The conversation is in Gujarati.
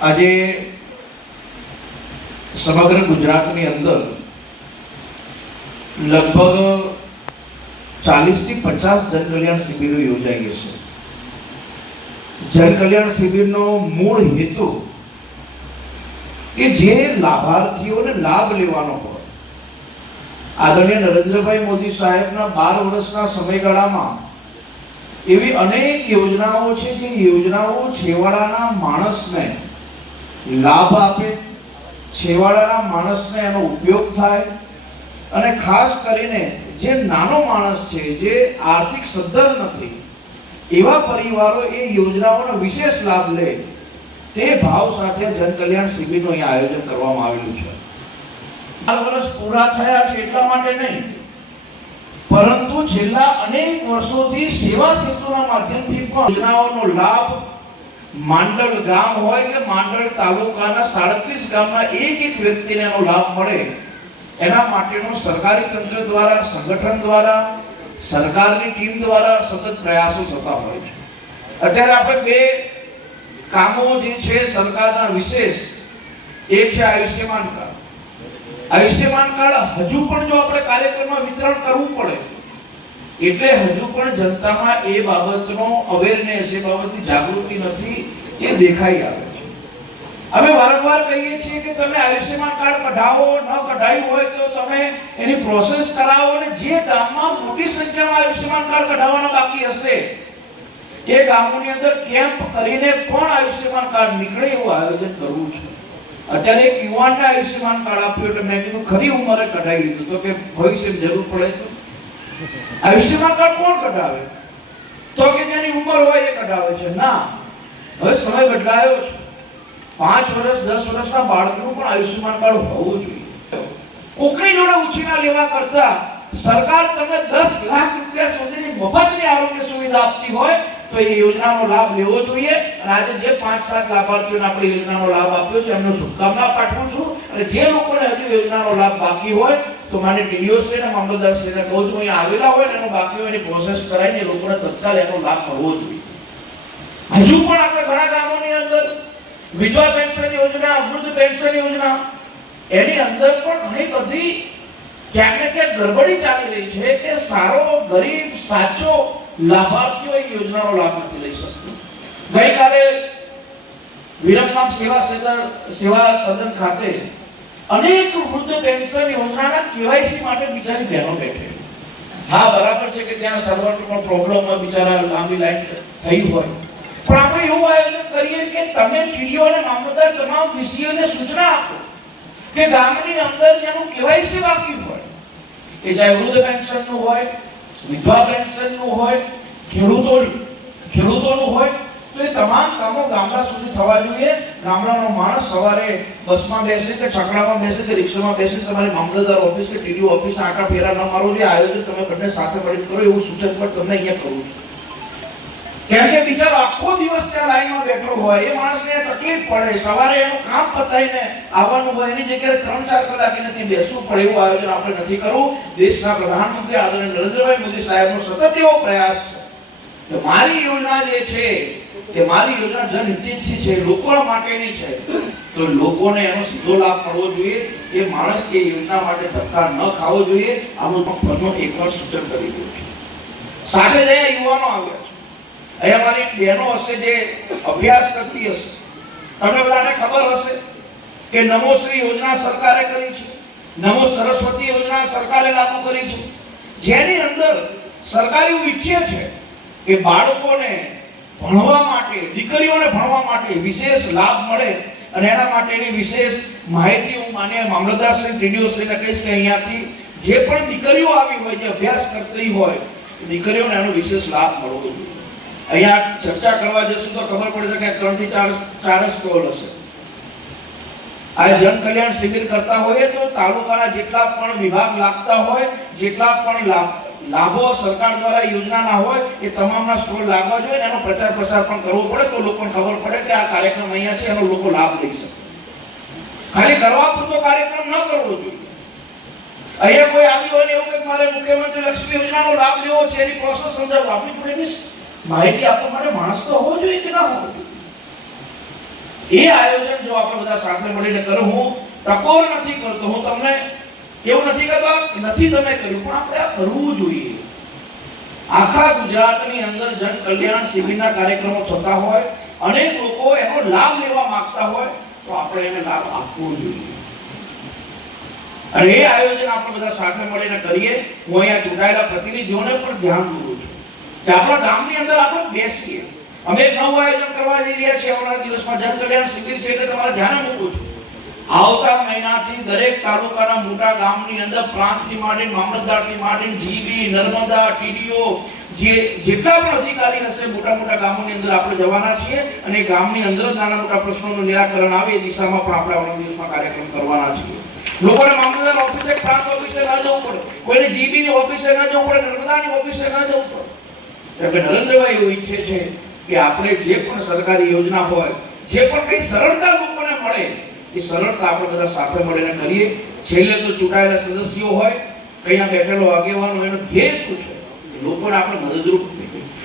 આજે સમગ્ર ગુજરાતની અંદર લગભગ 40 થી 50 જનકલ્યાણ શિબિરો યોજાઈ છે। જનકલ્યાણ શિબિરનો મૂળ હેતુ કે જે લાભાર્થીઓને લાભ લેવાનો હોય, આદરણીય નરેન્દ્રભાઈ મોદી સાહેબના 12 વર્ષના સમયગાળામાં એવી અનેક યોજનાઓ છે જે યોજનાઓ છેવાડાના માણસને લાભ આપે, છેવાડાના માણસને એનો ઉપયોગ થાય અને ખાસ કરીને જે નાનો માણસ છે, જે આર્થિક સદ્ધર નથી, એવા પરિવારો એ યોજનાઓનો વિશેષ લાભ લે તે ભાવ સાથે જનકલ્યાણ શિબિરનું અહીં આયોજન કરવામાં આવેલું છે। 12 વર્ષ પૂરા થયા છે એટલા માટે નહીં, પરંતુ છેલ્લા અનેક વર્ષોથી સેવા સેતુના માધ્યમથી પણ યોજનાઓનો લાભ માંડલ ગામ હોય કે માંડલ તાલુકાના 37 ગામના એક વ્યક્તિને એનો લાભ મળે એના માટેનો સરકારી તંત્ર દ્વારા, સંગઠન દ્વારા, સરકારની ટીમ દ્વારા સતત પ્રયાસો થતા હોય છે। અત્યારે આપણે બે કામો જે છે સરકારના વિશેષ, એક છે આયુષ્યમાન કાર્ડ। આયુષ્યમાન કાર્ડ હજુ પણ જો આપણે કાર્યક્રમમાં વિતરણ કરવું પડે એટલે હજુ પણ જનતામાં એ બાબતનો અવેરનેસ, એ બાબતની જાગૃતિ નથી, એ દેખાઈ આવે છે। અમે વારંવાર કહીએ છીએ કે તમે આયુષ્યમાન કાર્ડ કઢાવો, ન કઢાવ્યું હોય તો તમે એની પ્રોસેસ કરાવો અને જે ગામમાં મોટી સંખ્યામાં આયુષ્યમાન કાર્ડ કઢાવવાના બાકી હશે એ ગામોની અંદર કેમ્પ કરીને પણ આયુષ્યમાન કાર્ડ નીકળે એવું આયોજન કરવું છે। અત્યારે એક યુવાનને આયુષ્યમાન કાર્ડ આપ્યું એટલે મેં કીધું ખરી ઉંમરે કઢાવી લીધું, તો કે ભવિષ્યમાં જરૂર પડે તો આયુષ્યમાન કાર્ડ કોણ કઢાવે? તો કે જેની ઉંમર હોય એ કઢાવે છે। ના, હવે સમય બદલાયો છે। 5 વર્ષ 10 વર્ષના બાળકનું પણ આયુષ્યમાન કાર્ડ હોવું જોઈએ। કોકની જોડે ઉછીના લેવા કરતા સરકાર તમને 10 લાખ રૂપિયા સુધીની મફતની આરોગ્ય સુવિધા આપતી હોય તો એ યોજનાનો લાભ લેવો જોઈએ। અને આજે જે 5-7 લાભાર્થીઓને આપણે યોજનાનો લાભ આપ્યો છે એમને શુભકામના પાઠવું છું। અને જે લોકોને હજુ યોજનાનો લાભ બાકી હોય તો માને ટીડીઓશ્રી અને મામલતદારશ્રીને કહું છું, અહીંયા આવેલા હોય ને એનો બાકી હોય એની પ્રોસેસ કરાવીને લોકોને તત્કાલ એનો લાભ મળવો જોઈએ। હજુ પણ આપણે ઘણા ગામોની અંદર વિધવા પેન્શન યોજના, વૃદ્ધ પેન્શન યોજના, એની અંદર પણ ઘણી બધી ક્યાંક ને ક્યાંક ગડબડી ચાલી રહી છે કે સારો ગરીબ સાચો લાભાર્થીઓ એ યોજનાનો લાભ નથી લઈ શકતો। ગઈકાલે વિરમગામ સેવા સદન ખાતે અનેક વૃદ્ધ પેન્શન યોજનાના કેવાયસી માટે બિચારી બહેનો બેઠી। હા, બરાબર છે કે ત્યાં સર્વરમાં પ્રોબ્લેમ હોય, બિચારા લાંબી લાઈન થઈ હોય, પણ આપણે એવું આયોજન કરીએ કે તમે ટીડીઓ અને મામલતદાર તમામ વીસીઓને સૂચના આપો કે ગામની અંદર જેનું કેવાયસી બાકી હોય, એ ચાહે વૃદ્ધ પેન્શનનું હોય, વિધવા પેન્શનનું હોય, ખેડૂતોનું હોય, તો એ તમામ કામો ગામડા સુધી થવા જોઈએ। ગામડાનો માણસ સવારે બસમાં બેસે કે છકડામાં બેસે કે રિક્ષામાં બેસે તમારી મામલતદાર ઓફિસ કે ટીડીઓ ઓફિસના આટા ફેરા ન મારવો જોઈએ। આયોજન તમે બંને સાથે મળી કરો એવું સૂચન પણ તમને અહીંયા કરું છું। કેમ કે બિચારો આખો દિવસ ત્યાં લાઈનમાં બેઠો હોય, એ માણસને તકલીફ પડે, સવારે એનું કામ પતાવીને આવવાનું હોય, એની જગ્યાએ 3-4 કલાક નથી બેસવું પડે એવું આયોજન આપણે નથી કરવું। દેશના પ્રધાનમંત્રી આદરણીય નરેન્દ્રભાઈ મોદી સાહેબનો સતત એવો પ્રયાસ છે કે મારી યોજના જે છે કે મારી યોજના જનહિતૈષી છે, લોકો માટેની છે, તો લોકોને એનો સીધો લાભ મળવો જોઈએ। એ માણસ એ યોજના માટે ધક્કા ન ખાવો જોઈએ। આનું ફરનું એકવાર સૂચન કરી દઉં છું। સાથે જ યુવાનો આવ્યા છે, અહીંયા મારી બહેનો હશે જે અભ્યાસ કરતી હશે, તમને બધાને ખબર હશે કે નમોશ્રી યોજના સરકારે કરી છે, નમો સરસ્વતી યોજના સરકારે લાગુ કરી છે, જેની અંદર સરકાર એવું ઈચ્છે છે કે બાળકોને ભણવા માટે, દીકરીઓને ભણવા માટે વિશેષ લાભ મળે અને એના માટેની વિશેષ માહિતી હું માન્ય મામલતદારશ્રી, ટીડીઓશ્રીને કહીશ કે અહીંયાથી જે પણ દીકરીઓ આવી હોય, જે અભ્યાસ કરતી હોય, દીકરીઓને એનો વિશેષ લાભ મળવો જોઈએ। અહીંયા ચર્ચા કરવા જશું તો ખબર પડે છે કે 3 થી 4 સ્ટોલ હશે। આ જનકલ્યાણ શિબિર કરતા હોઈએ તો તાલુકાના જેટલા પણ વિભાગ લાગતા હોય, જેટલા પણ લાભો સરકાર દ્વારા યોજનાના હોય એ તમામના સ્ટોલ લાગવા જોઈએ, એનો પ્રચાર પ્રસાર પણ કરવો પડે તો લોકોને ખબર પડે કે આ કાર્યક્રમ અહીંયા છે, એનો લોકો લાભ લઈ શકે। ખાલી કરવા પૂરતો કાર્યક્રમ ન કરવો જોઈએ। અહીંયા કોઈ આવ્યું હોય ને એવું કે મારે મુખ્યમંત્રી લક્ષ્મી યોજનાનો લાભ લેવો છે, એની પ્રોસેસ સમજાવો, આપણી જોડે માહિતી આપવા માટે માણસ તો હોવો જોઈએ કે ના હોવો જોઈએ? એ આયોજન જો આપણે બધા સાથે મળીને કરો, હું ટકોર નથી કરતો, હું તમને એવું નથી કહેતો નથી તમે કર્યું, પણ આપણે આ કરવું જોઈએ. આખા ગુજરાતની અંદર જન કલ્યાણ શિબિરના કાર્યક્રમો થતા હોય, અનેક લોકો એનો લાભ લેવા માંગતા હોય, તો આપણે એને લાભ આપવો જોઈએ. અને એ આયોજન આપણે બધા સાથે મળીને કરીએ. હું અહીંયા ચૂંટાયેલા પ્રતિનિધિઓને પણ ધ્યાન દોરું છું કે આપણા ગામની અંદર આપણે બેસીએ. અમે એક નવું આયોજન કરવા જઈ રહ્યા છીએ આવનારા દિવસમાં. જન કલ્યાણ શિબિર છે એટલે તમારે ધ્યાન મૂકવું છું. આવતા મહિનાથી દરેક તાલુકાના મોટા ગામની અંદર પ્રાંતથી માંડીને મામલતદારથી માંડીને જીબી, નર્મદા, ટીડીઓ, જેટલા પણ અધિકારી હશે મોટા મોટા ગામોની અંદર આપણે જવાના છીએ અને ગામની અંદર નાના મોટા પ્રશ્નોનું નિરાકરણ આવે એ દિશામાં પણ આપણે આવનારા દિવસમાં કાર્યક્રમ કરવાના છીએ. લોકોને મામલતદાર ઓફિસે, પ્રાંત ઓફિસે ન જવું પડે, કોઈને જીબીની ઓફિસે ન જવું પડે, નર્મદાની ઓફિસે ન જવું પડે. એટલે નરેન્દ્રભાઈ એવું ઈચ્છે છે કે આપણે જે પણ સરકારી યોજના હોય, જે પણ કઈ સરળતા લોકોને મળે, એ સરળતા આપણે બધા સાથે મળીને કરીએ. છેલ્લે તો ચૂંટાયેલા સદસ્યો હોય, અહીંયા બેઠેલો આગેવાનો, એનો ધ્યેય શું છે? લોકોને આપણે મદદરૂપ થઈએ.